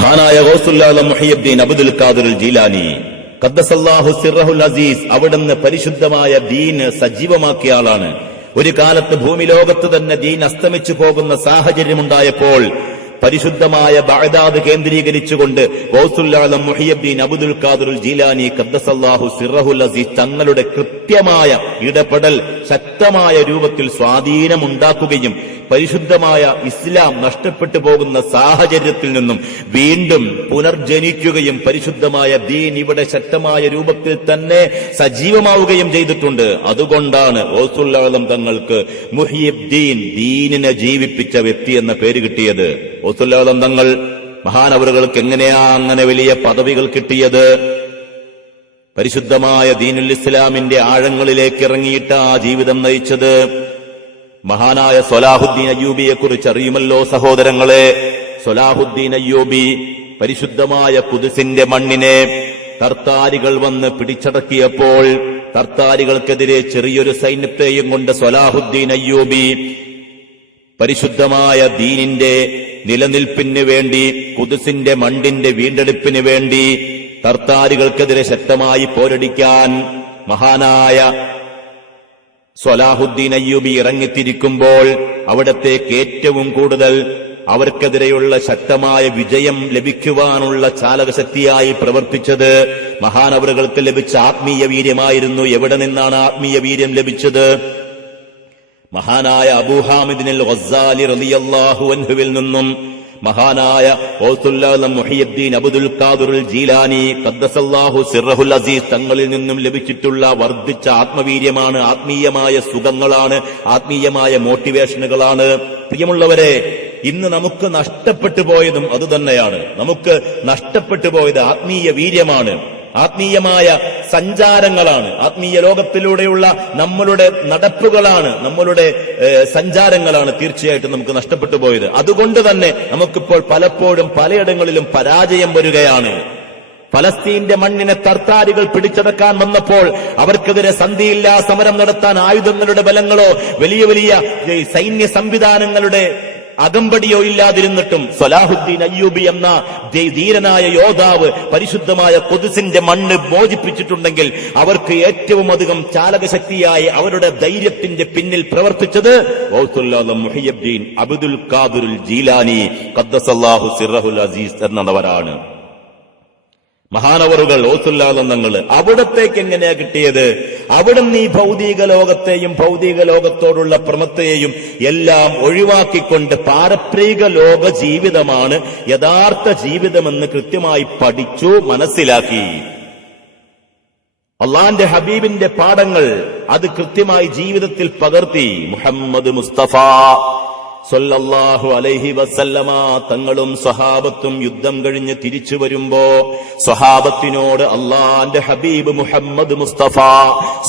മഹാനായ ഗൗസുൽ ആലം മുഹയ്യിദ്ദീൻ അബ്ദുൽ ഖാദിർ ജീലാനി ഖദ്ദസല്ലാഹു സിർറഹുൽ അസീസ് അവിടുന്ന് പരിശുദ്ധമായ ദീൻ സജീവമാക്കിയ ആളാണ്. ഒരു കാലത്ത് ഭൂമി ലോകത്ത് തന്നെ ദീൻ അസ്തമിച്ചു പോകുന്ന സാഹചര്യമുണ്ടായപ്പോൾ പരിശുദ്ധമായ ബഗ്ദാദ് കേന്ദ്രീകരിച്ചുകൊണ്ട് ഗൗസുൽ ആലം മുഹയ്യിദ്ദീൻ അബ്ദുൽ ഖാദിർ ജീലാനി ഖദ്ദസല്ലാഹു സിർറഹുൽ അസീസ് തങ്ങളുടെ കൃത്യമായ ഇടപെടൽ ശക്തമായ രൂപത്തിൽ സ്വാധീനമുണ്ടാക്കുകയും പരിശുദ്ധമായ ഇസ്ലാം നഷ്ടപ്പെട്ടു പോകുന്ന സാഹചര്യത്തിൽ നിന്നും വീണ്ടും പുനർജനിക്കുകയും പരിശുദ്ധമായ ദീൻ ഇവിടെ ശക്തമായ രൂപത്തിൽ തന്നെ സജീവമാവുകയും ചെയ്തിട്ടുണ്ട്. അതുകൊണ്ടാണ് ഗൗസുൽ ആലം തങ്ങൾക്ക് മുഹ്യിദ്ദീൻ, ദീനിനെ ജീവിപ്പിച്ച വ്യക്തി എന്ന പേര് കിട്ടിയത്. ഗൗസുൽ ആലം തങ്ങൾ മഹാനവറുകൾക്ക് എങ്ങനെയാ അങ്ങനെ വലിയ പദവികൾ കിട്ടിയത്? പരിശുദ്ധമായ ദീനുൽ ഇസ്ലാമിന്റെ ആഴങ്ങളിലേക്ക് ഇറങ്ങിയിട്ട് ആ ജീവിതം നയിച്ചത്. മഹാനായ സ്വലാഹുദ്ദീൻ അയ്യൂബിയെ കുറിച്ച് അറിയുമല്ലോ സഹോദരങ്ങളെ. സ്വലാഹുദ്ദീൻ അയ്യൂബി പരിശുദ്ധമായ ഖുദ്സിന്റെ മണ്ണിനെ തർത്താരികൾ വന്ന് പിടിച്ചടക്കിയപ്പോൾ തർത്താരികൾക്കെതിരെ ചെറിയൊരു സൈന്യത്തെയും കൊണ്ട് സ്വലാഹുദ്ദീൻ അയ്യൂബി പരിശുദ്ധമായ ദീനിന്റെ നിലനിൽപ്പിന് വേണ്ടി, ഖുദ്സിന്റെ മണ്ണിന്റെ വീണ്ടെടുപ്പിന് വേണ്ടി തർത്താരികൾക്കെതിരെ ശക്തമായി പോരടിക്കാൻ മഹാനായ സ്വലാഹുദ്ദീൻ അയ്യൂബി ഇറങ്ങിത്തിരിക്കുമ്പോൾ അവിടത്തേക്ക് ഏറ്റവും കൂടുതൽ അവർക്കെതിരെയുള്ള ശക്തമായ വിജയം ലഭിക്കുവാനുള്ള ചാലകശക്തിയായി പ്രവർത്തിച്ചത് മഹാനവറുകൾക്ക് ലഭിച്ച ആത്മീയ വീര്യമായിരുന്നു. എവിടെ നിന്നാണ് ആത്മീയ വീര്യം ലഭിച്ചത്? മഹാനായ അബൂ ഹാമിദിൻ അൽ ഗസ്സാലി റളിയല്ലാഹു അൻഹുവിൽ നിന്നും മഹാനായ ഗൗസുൽ ആലം മുഹയ്യിദ്ദീൻ അബ്ദുൽ ഖാദിർ ജീലാനി ഖദ്ദസല്ലാഹു സിർറഹുൽ അസീസ് തങ്ങളിൽ നിന്നും ലഭിച്ചിട്ടുള്ള വർദ്ധിച്ച ആത്മവീര്യമാണ്, ആത്മീയമായ സുഖങ്ങളാണ്, ആത്മീയമായ മോട്ടിവേഷനുകളാണ്. പ്രിയമുള്ളവരെ, ഇന്ന് നമുക്ക് നഷ്ടപ്പെട്ടു പോയതും അതുതന്നെയാണ്. നമുക്ക് നഷ്ടപ്പെട്ടു പോയത് ആത്മീയ വീര്യമാണ്, ആത്മീയമായ സഞ്ചാരങ്ങളാണ്, ആത്മീയ ലോകത്തിലൂടെയുള്ള നമ്മളുടെ നടപ്പുകളാണ്, നമ്മളുടെ സഞ്ചാരങ്ങളാണ് തീർച്ചയായിട്ടും നമുക്ക് നഷ്ടപ്പെട്ടു പോയത്. അതുകൊണ്ട് തന്നെ നമുക്കിപ്പോൾ പലപ്പോഴും പലയിടങ്ങളിലും പരാജയം വരികയാണ്. ഫലസ്തീന്റെ മണ്ണിനെ തർത്താരികൾ പിടിച്ചടക്കാൻ വന്നപ്പോൾ അവർക്കെതിരെ സന്ധിയില്ലാ സമരം നടത്താൻ ആയുധങ്ങളുടെ ബലങ്ങളോ വലിയ വലിയ സൈന്യ സംവിധാനങ്ങളുടെ അകമ്പടിയോ ഇല്ലാതിരുന്നിട്ടും സ്വലാഹുദ്ദീൻ അയ്യൂബി എന്ന ധീരനായ യോദ്ധാവ് പരിശുദ്ധമായ ഖുദ്സിന്റെ മണ്ണ് മോചിപ്പിച്ചിട്ടുണ്ടെങ്കിൽ അവർക്ക് ഏറ്റവും അധികം ചാലകശക്തിയായി അവരുടെ ധൈര്യത്തിന്റെ പിന്നിൽ പ്രവർത്തിച്ചത് ഗൗസുൽ ആലം മുഹയ്യിദ്ദീൻ അബ്ദുൽ ഖാദിർ ജീലാനി ഖദ്ദസല്ലാഹു സിർറഹുൽ അസീസ് എന്നവരാണ്. മഹാനവറുകൾ ഗൗസുൽ ആലം തങ്ങൾ അവിടത്തേക്ക് എങ്ങനെയാ കിട്ടിയത്? അവിടുന്ന് ഈ ഭൗതിക ലോകത്തെയും ഭൗതിക ലോകത്തോടുള്ള പ്രമത്തെയും എല്ലാം ഒഴിവാക്കിക്കൊണ്ട് പാരത്രിക ലോക ജീവിതമാണ് യഥാർത്ഥ ജീവിതമെന്ന് കൃത്യമായി പഠിച്ചു, മനസ്സിലാക്കി. അള്ളാന്റെ ഹബീബിന്റെ പാഠങ്ങൾ അത് കൃത്യമായി ജീവിതത്തിൽ പകർത്തി. മുഹമ്മദ് മുസ്തഫ സല്ലല്ലാഹു അലൈഹി വസല്ലമ തങ്ങളും സ്വഹാബത്തും യുദ്ധം കഴിഞ്ഞ് തിരിച്ചു വരുമ്പോ സ്വഹാബത്തിനോട് അള്ളാന്റെ ഹബീബ് മുഹമ്മദ് മുസ്തഫ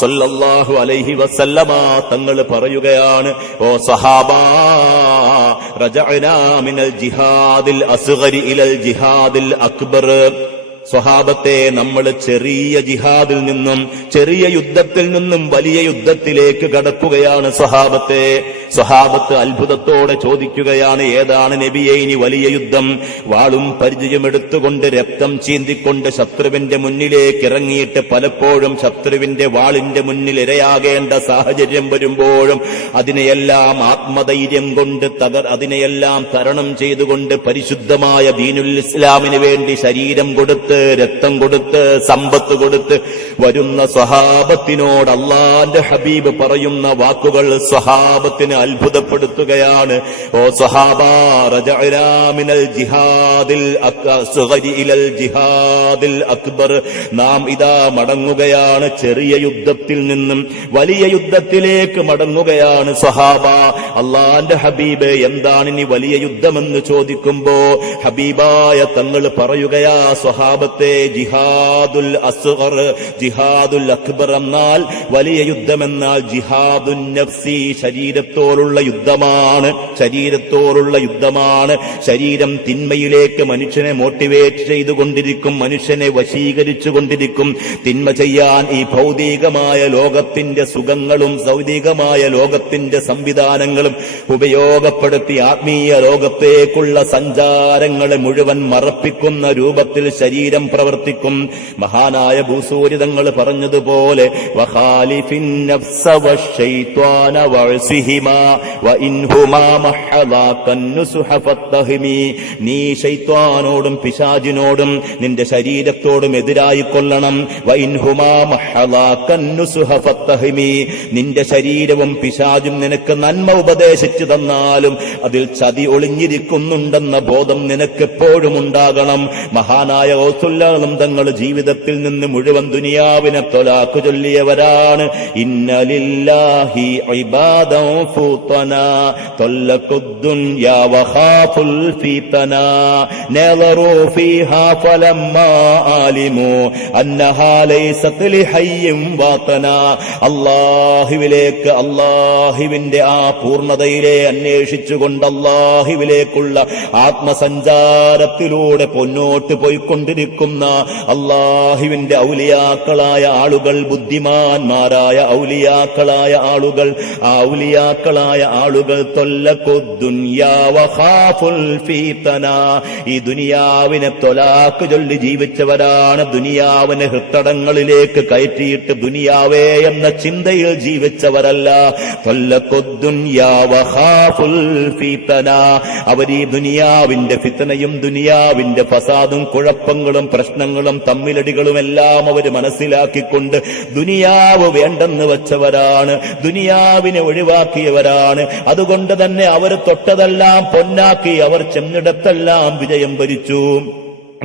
സല്ലല്ലാഹു അലൈഹി വസല്ലമ തങ്ങൾ പറയുകയാണ്, ഓ സ്വഹാബാ, റജഅനാ മിനൽ ജിഹാദിൽ അസ്ഗരി ഇലൽ ജിഹാദിൽ അക്ബർ. സ്വഹാബത്തെ, നമ്മൾ ചെറിയ ജിഹാദിൽ നിന്നും, ചെറിയ യുദ്ധത്തിൽ നിന്നും വലിയ യുദ്ധത്തിലേക്ക് കടക്കുകയാണ്. സ്വഹാബത്ത് അത്ഭുതത്തോടെ ചോദിക്കുകയാണ്, ഏതാണ് നബിയെ ഇനി വലിയ യുദ്ധം? വാളും പരിചയമെടുത്തുകൊണ്ട് രക്തം ചീന്തിക്കൊണ്ട് ശത്രുവിന്റെ മുന്നിലേക്ക് ഇറങ്ങിയിട്ട് പലപ്പോഴും ശത്രുവിന്റെ വാളിന്റെ മുന്നിൽ ഇരയാകേണ്ട സാഹചര്യം വരുമ്പോഴും അതിനെയെല്ലാം ആത്മധൈര്യം കൊണ്ട് അതിനെയെല്ലാം തരണം ചെയ്തുകൊണ്ട് പരിശുദ്ധമായ ദീനുൽ ഇസ്ലാമിന് വേണ്ടി ശരീരം കൊടുത്ത്, രക്തം കൊടുത്ത്, സമ്പത്ത് കൊടുത്ത് വരുന്ന സ്വഹാബത്തിനോട് അള്ളാന്റെ ഹബീബ് പറയുന്ന വാക്കുകൾ സ്വഹാബത്തിന് അത്ഭുതപ്പെടുത്തുകയാണ്. ഓ സ്വഹാബാ, റജഅനാ മിനൽ ജിഹാദിൽ അസ്ഗരി ഇലൽ ജിഹാദിൽ അക്ബർ. നാം ഇതാ മടങ്ങുകയാണ്, ചെറിയ യുദ്ധത്തിൽ നിന്നും വലിയ യുദ്ധത്തിലേക്ക് മടങ്ങുകയാണ്. സ്വഹാബ, അള്ളാന്റെ ഹബീബ്, എന്താണ് ഇനി വലിയ യുദ്ധമെന്ന് ചോദിക്കുമ്പോ ഹബീബായ തങ്ങൾ പറയുകയാ, സ്വഹാബത്തെ, ജിഹാദുൽ അസ്ഗർ, ജിഹാദുൽ അക്ബർ എന്നാൽ വലിയ യുദ്ധമെന്നാൽ ജിഹാദുൻ നഫ്സി, ശരീരത്തോട് ശരീരത്തോടുള്ള യുദ്ധമാണ്. ശരീരം തിന്മയിലേക്ക് മനുഷ്യനെ മോട്ടിവേറ്റ് ചെയ്തുകൊണ്ടിരിക്കും, മനുഷ്യനെ വശീകരിച്ചുകൊണ്ടിരിക്കും. തിന്മ ചെയ്യാൻ ഈ ഭൗതികമായ ലോകത്തിന്റെ സുഖങ്ങളും ഭൗതികമായ ലോകത്തിന്റെ സംവിധാനങ്ങളും ഉപയോഗപ്പെടുത്തി ആത്മീയ ലോകത്തേക്കുള്ള സഞ്ചാരങ്ങളെ മുഴുവൻ മറപ്പിക്കുന്ന രൂപത്തിൽ ശരീരം പ്രവർത്തിക്കും. മഹാനായ ഭൂസൂരിതങ്ങൾ പറഞ്ഞതുപോലെ വഖാലിഫിൻ നഫ്സ വശൈത്വാന വഅസിഹിമാ വഇൻഹുമാ മഹ്ളാകൻ നുസ്ഹ ഫത്തഹിമി. നീ ശൈത്വാനോടും പിശാചിനോടും നിന്റെ ശരീരത്തോടും എതിരായി കൊള്ളണം. വഇൻഹുമാ മഹ്ളാകൻ നുസ്ഹ ഫത്തഹിമി. നിന്റെ ശരീരവും പിശാചും നിനക്ക് നന്മ ഉപദേശിച്ചു തന്നാലും അതിൽ ചതി ഒളിഞ്ഞിരിക്കുന്നുണ്ടെന്ന ബോധം നിനക്കെപ്പോഴും ഉണ്ടാകണം. മഹാനായ ഗൗസുൽ തങ്ങൾ ജീവിതത്തിൽ നിന്ന് മുഴുവൻ ദുനിയാവിനെ തൊലാഖ് ചൊല്ലിയവരാണ്. ഇന്നലില്ലാഹി ഇബാദൻ ഫുതനാ തൊല്ലഖുദ്ദുൻയാ വഖാഫുൽ ഫിതനാ നളറു ഫീഹാ ഫലമ്മാ ആലിമു അന്നഹാ ലൈസത് ലിഹയ്യിൻ വാതനാ. അല്ലാഹുവിലേക്ക്, അല്ലാഹുവിന്റെ ആ പൂർണ്ണതയിലെ അന്വേഷിച്ചുകൊണ്ട് അല്ലാഹുവിലേക്കുള്ള ആത്മസഞ്ചാരത്തിലൂടെ മുന്നോട്ട് പോയിക്കൊണ്ടിരിക്കുന്ന അല്ലാഹുവിന്റെ ഔലിയാക്കളായ ആളുകൾ, ബുദ്ധിമാന്മാരായ ഔലിയാക്കളായ ആളുകൾ, ആ ഔലിയാക്കളായ ആളുകൾ തൊല്ലഖുദ്ദുൻയാ വഖാഫുൽ ഫീതനാ. ഈ ദുനിയാവിനെ തൊലാക്ക് ചൊല്ലി ജീവിച്ചവരാണ്. ദുനിയാവിനെ ഹൃത്തടങ്ങളിലേക്ക് കയറ്റിയിട്ട് ദുനിയാവേ എന്ന ചിന്തയിൽ ജീവിച്ചവരല്ല. തൊല്ലഖുദ്ദുൻയാ വഖാഫുൽ ഫീതനാ. അവർ ഈ ദുനിയാവിന്റെ ഫിത്നയും ദുനിയാവിന്റെ ഫസാദും കുഴപ്പങ്ങളും പ്രശ്നങ്ങളും തമ്മിലടികളും എല്ലാം അവർ മനസ്സിലാക്കിക്കൊണ്ട് ദുനിയാവ് വേണ്ടെന്ന് വച്ചവരാണ്, ദുനിയാവിനെ ഒഴിവാക്കിയവരാണ്. അതുകൊണ്ട് തന്നെ അവർ തൊട്ടതെല്ലാം പൊന്നാക്കി, അവർ ചെന്നിടത്തെല്ലാം വിജയം വരിച്ചു.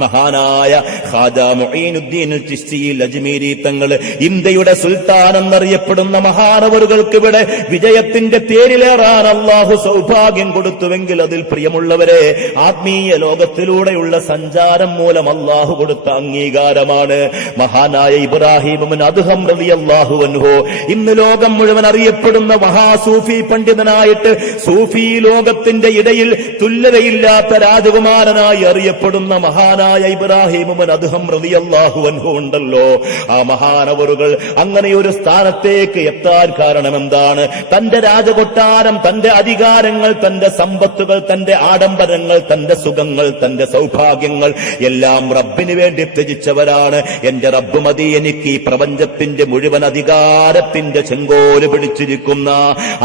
മഹാനായ ഖാജ മുഈനുദ്ദീൻ ചിശ്തി അജ്മീരി തങ്ങൾ, ഇന്ത്യയുടെ സുൽത്താൻ എന്നറിയപ്പെടുന്ന മഹാനവറുകൾക്ക് ഇവിടെ വിജയത്തിന്റെ തേരിലേറാൻ അല്ലാഹു സൗഭാഗ്യം കൊടുത്തുവെങ്കിൽ അതിൽ പ്രിയമുള്ളവരെ, ആത്മീയ ലോകത്തിലൂടെയുള്ള സഞ്ചാരം മൂലം അല്ലാഹു കൊടുത്ത അംഗീകാരമാണ്. മഹാനായ ഇബ്രാഹിം ഇബ്നു അദ്ഹം റളിയല്ലാഹു അൻഹു ഇന്ന് ലോകം മുഴുവൻ അറിയപ്പെടുന്ന മഹാസൂഫി പണ്ഡിതനായിട്ട് സൂഫി ലോകത്തിന്റെ ഇടയിൽ തുല്യതയില്ലാത്ത രാജകുമാരനായി അറിയപ്പെടുന്ന മഹാനായ ഇബ്രാഹിം ഇബ്നു അദ്ഹം റളിയല്ലാഹു അൻഹു ഉണ്ടല്ലോ. ആ മഹാനവറുകൾ അങ്ങനെ ഒരു സ്ഥാനത്തേക്ക് എത്താൻ കാരണം എന്താണ്? തന്റെ രാജകൊട്ടാരം, തന്റെ അധികാരങ്ങൾ, തന്റെ സമ്പത്തുകൾ, തന്റെ ആഡംബരങ്ങൾ, തന്റെ സുഖങ്ങൾ, തന്റെ സൗഭാഗ്യങ്ങൾ എല്ലാം റബ്ബിന് വേണ്ടി ത്യജിച്ചവരാണ്. എന്റെ റബ്ബ് മതി എനിക്ക് ഈ പ്രപഞ്ചത്തിന്റെ മുഴുവൻ അധികാരത്തിന്റെ ചെങ്കോല് പിടിച്ചിരിക്കുന്ന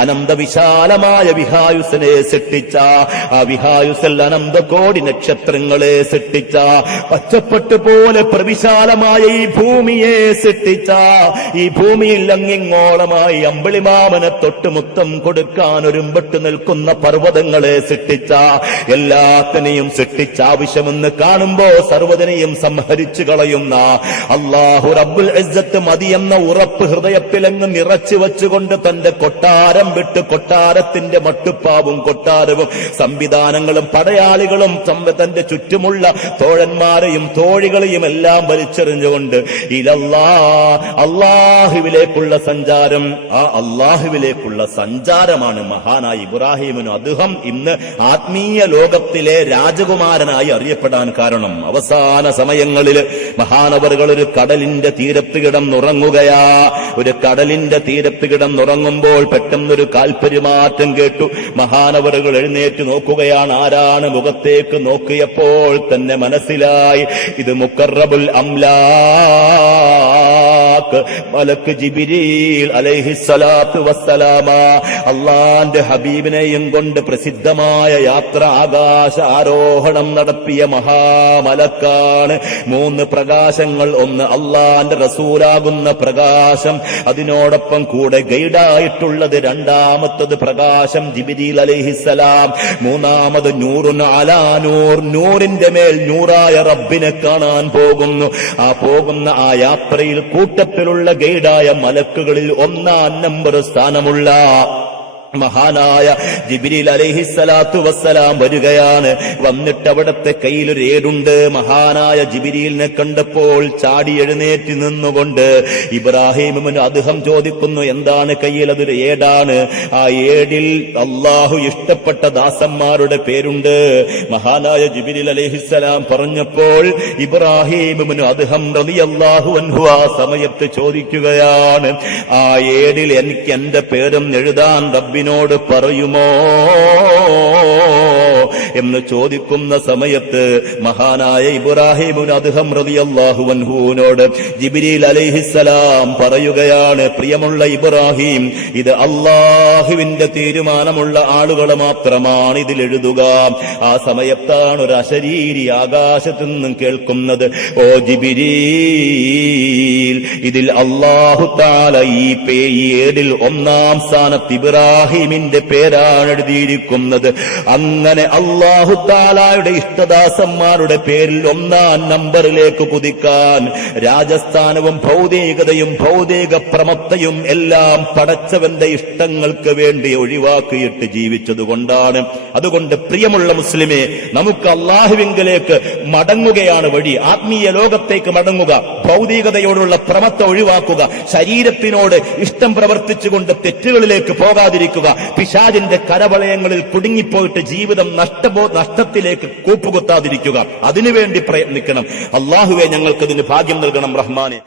അനന്തവിശാലമായ വിഹായുസിനെ സൃഷ്ടിച്ച, ആ വിഹായുസിൽ അനന്ത കോടി നക്ഷത്രങ്ങളെ സൃഷ്ടിച്ച, പച്ചപ്പട്ട് പോലെ പ്രവിശാലമായ ഈ ഭൂമിയെ സൃഷ്ടിച്ച, ഈ ഭൂമിയിൽ അങ്ങിങ്ങോളമായി അമ്പിളിമാമനെ തൊട്ടുമുത്തം കൊടുക്കാൻ ഒരുമ്പെട്ട് നിൽക്കുന്ന പർവ്വതങ്ങളെ സൃഷ്ടിച്ച, എല്ലാത്തിനെയും സൃഷ്ടിച്ച ആവശ്യമെന്ന് കാണുമ്പോ സർവ്വതിനെയും സംഹരിച്ചു കളയുന്ന അല്ലാഹു റബ്ബുൽ ഇസ്സത്ത് മതിയെന്ന ഉറപ്പ് ഹൃദയത്തിലങ്ങ് നിറച്ചു വച്ചുകൊണ്ട് തന്റെ കൊട്ടാരം വിട്ട് കൊട്ടാരത്തിന്റെ മട്ടുപ്പാവും കൊട്ടാരവും സംവിധാനങ്ങളും പടയാളികളും തന്റെ ചുറ്റുമുള്ള തോഴന്മാരെയും തോഴികളെയും എല്ലാം വലിച്ചെറിഞ്ഞുകൊണ്ട് അല്ലാഹുവിലേക്കുള്ള സഞ്ചാരം, ആ അല്ലാഹുവിലേക്കുള്ള സഞ്ചാരമാണ് മഹാനായ ഇബ്രാഹിമിനു അദ്ഹം ഇന്ന് ആത്മീയ ലോകത്തിലെ രാജകുമാരനായി അറിയപ്പെടാൻ കാരണം. അവസാന സമയങ്ങളിൽ മഹാനവറുകൾ ഒരു കടലിന്റെ തീരത്ത് കിടന്നുറങ്ങുകയാ. ഒരു കടലിന്റെ തീരത്ത് കിടന്നുറങ്ങുമ്പോൾ പെട്ടെന്നൊരു കാൽപെരുമാറ്റം കേട്ടു. മഹാനവറുകൾ എഴുന്നേറ്റ് നോക്കുകയാണ്. ആരാണ്? മുഖത്തേക്ക് നോക്കിയപ്പോൾ തന്നെ മനസ്സിലായി, ഇത് മുഖറബുൽ അംലാക്ക് മലക്ക് ജിബ്രീൽ അലൈഹിസ്സലാത്തു വസ്സലാമ, അള്ളാന്റെ ഹബീബിനെയും കൊണ്ട് പ്രസിദ്ധമായ യാത്ര ആകാശ ആരോഹണം നടത്തിയ മഹാമലക്കാണ്. 3 പ്രകാശങ്ങൾ, ഒന്ന് അള്ളാന്റെ റസൂലാകുന്ന പ്രകാശം, അതിനോടൊപ്പം കൂടെ ഗൈഡായിട്ടുള്ളത് രണ്ടാമത്തത് പ്രകാശം ജിബ്രീൽ അലൈഹിസ്സലാം, മൂന്നാമത് നൂറുൻ അലാ നൂർ, നൂറിന്റെ മേൽ നൂറായ റബ്ബിനെ കാണാൻ പോകുന്നു. ആ പോകുന്ന ആ യാത്രയിൽ കൂട്ടത്തിലുള്ള ഗൈഡായ മലക്കുകളിൽ 1-ാം നമ്പർ സ്ഥാനമുള്ള മഹാനായ ജിബ്രീൽ അലൈഹിസ്സലാത്തു വസ്സലാം വരികയാണ്. വന്നിട്ട് അവിടത്തെ കയ്യിലൊരു ഏടുണ്ട്. മഹാനായ ജിബ്രീലിനെ കണ്ടപ്പോൾ ചാടി എഴുന്നേറ്റ് നിന്നുകൊണ്ട് ഇബ്രാഹിം ഇബ്നു അദ്ഹം ചോദിക്കുന്നു, എന്താണ് കയ്യിൽ? അതൊരു ഏടാണ്. ആ ഏടിൽ അള്ളാഹു ഇഷ്ടപ്പെട്ട ദാസന്മാരുടെ പേരുണ്ട്. മഹാനായ ജിബ്രീൽ അലൈഹിസ്സലാം പറഞ്ഞപ്പോൾ ഇബ്രാഹിം ഇബ്നു അദ്ഹം റളിയല്ലാഹു അൻഹു ആ സമയത്ത് ചോദിക്കുകയാണ്, ആ ഏടിൽ എനിക്ക് എന്റെ പേരും എഴുതാൻ റബ്ബിനോട് പറയുമോ എന്ന് ചോദിക്കുന്ന സമയത്ത് മഹാനായ ഇബ്രാഹിം ഇബ്നു അദ്ഹം റളിയല്ലാഹു അൻഹുവിനോട് ജിബ്രീൽ അലൈഹിസ്സലാം പറയുകയാണ്, പ്രിയമുള്ള ഇബ്രാഹിം, ഇത് അല്ലാഹുവിന്റെ തീരുമാനമുള്ള ആളുകൾ മാത്രമാണ് ഇതിൽ എഴുതുക. ആ സമയത്താണ് ഒരു അശരീരി ആകാശത്തു നിന്നും കേൾക്കുന്നത്, ഓ ജിബ്രീൽ, ഇതിൽ അല്ലാഹു തആല ഈ ഏടിൽ ഒന്നാം സ്ഥാനത്ത് ഇബ്രാഹിമിന്റെ പേരാണ് എഴുതിയിരിക്കുന്നത്. അങ്ങനെ അല്ലാഹു തആലയുടെ ഇഷ്ടദാസന്മാരുടെ പേരിൽ ഒന്നാം നമ്പറിലേക്ക് കുതിക്കാൻ രാജസ്ഥാനവും ഭൗതികതയും ഭൗതിക പ്രമത്തയും എല്ലാം പടച്ചവന്റെ ഇഷ്ടങ്ങൾക്ക് വേണ്ടി ഒഴിവാക്കിയിട്ട് ജീവിച്ചതുകൊണ്ടാണ്. അതുകൊണ്ട് പ്രിയമുള്ള മുസ്ലിമേ, നമുക്ക് അല്ലാഹുവിങ്കലേക്ക് മടങ്ങുകയാണ് വഴി. ആത്മീയ ലോകത്തേക്ക് മടങ്ങുക, ഭൗതികതയോടുള്ള പ്രമത്ത ഒഴിവാക്കുക, ശരീരത്തിനോട് ഇഷ്ടം പ്രവർത്തിച്ചുകൊണ്ട് തെറ്റുകളിലേക്ക് പോകാതിരിക്കുക, പിശാചിന്റെ കരവളയങ്ങളിൽ കുടുങ്ങിപ്പോയിട്ട് ജീവിതം നഷ്ടത്തിലേക്ക് കൂപ്പുകുത്താതിരിക്കുക. അതിനുവേണ്ടി പ്രയത്നിക്കണം. അല്ലാഹുവേ, ഞങ്ങൾക്കതിന് ഭാഗ്യം നൽകണം റഹ്മാനെ.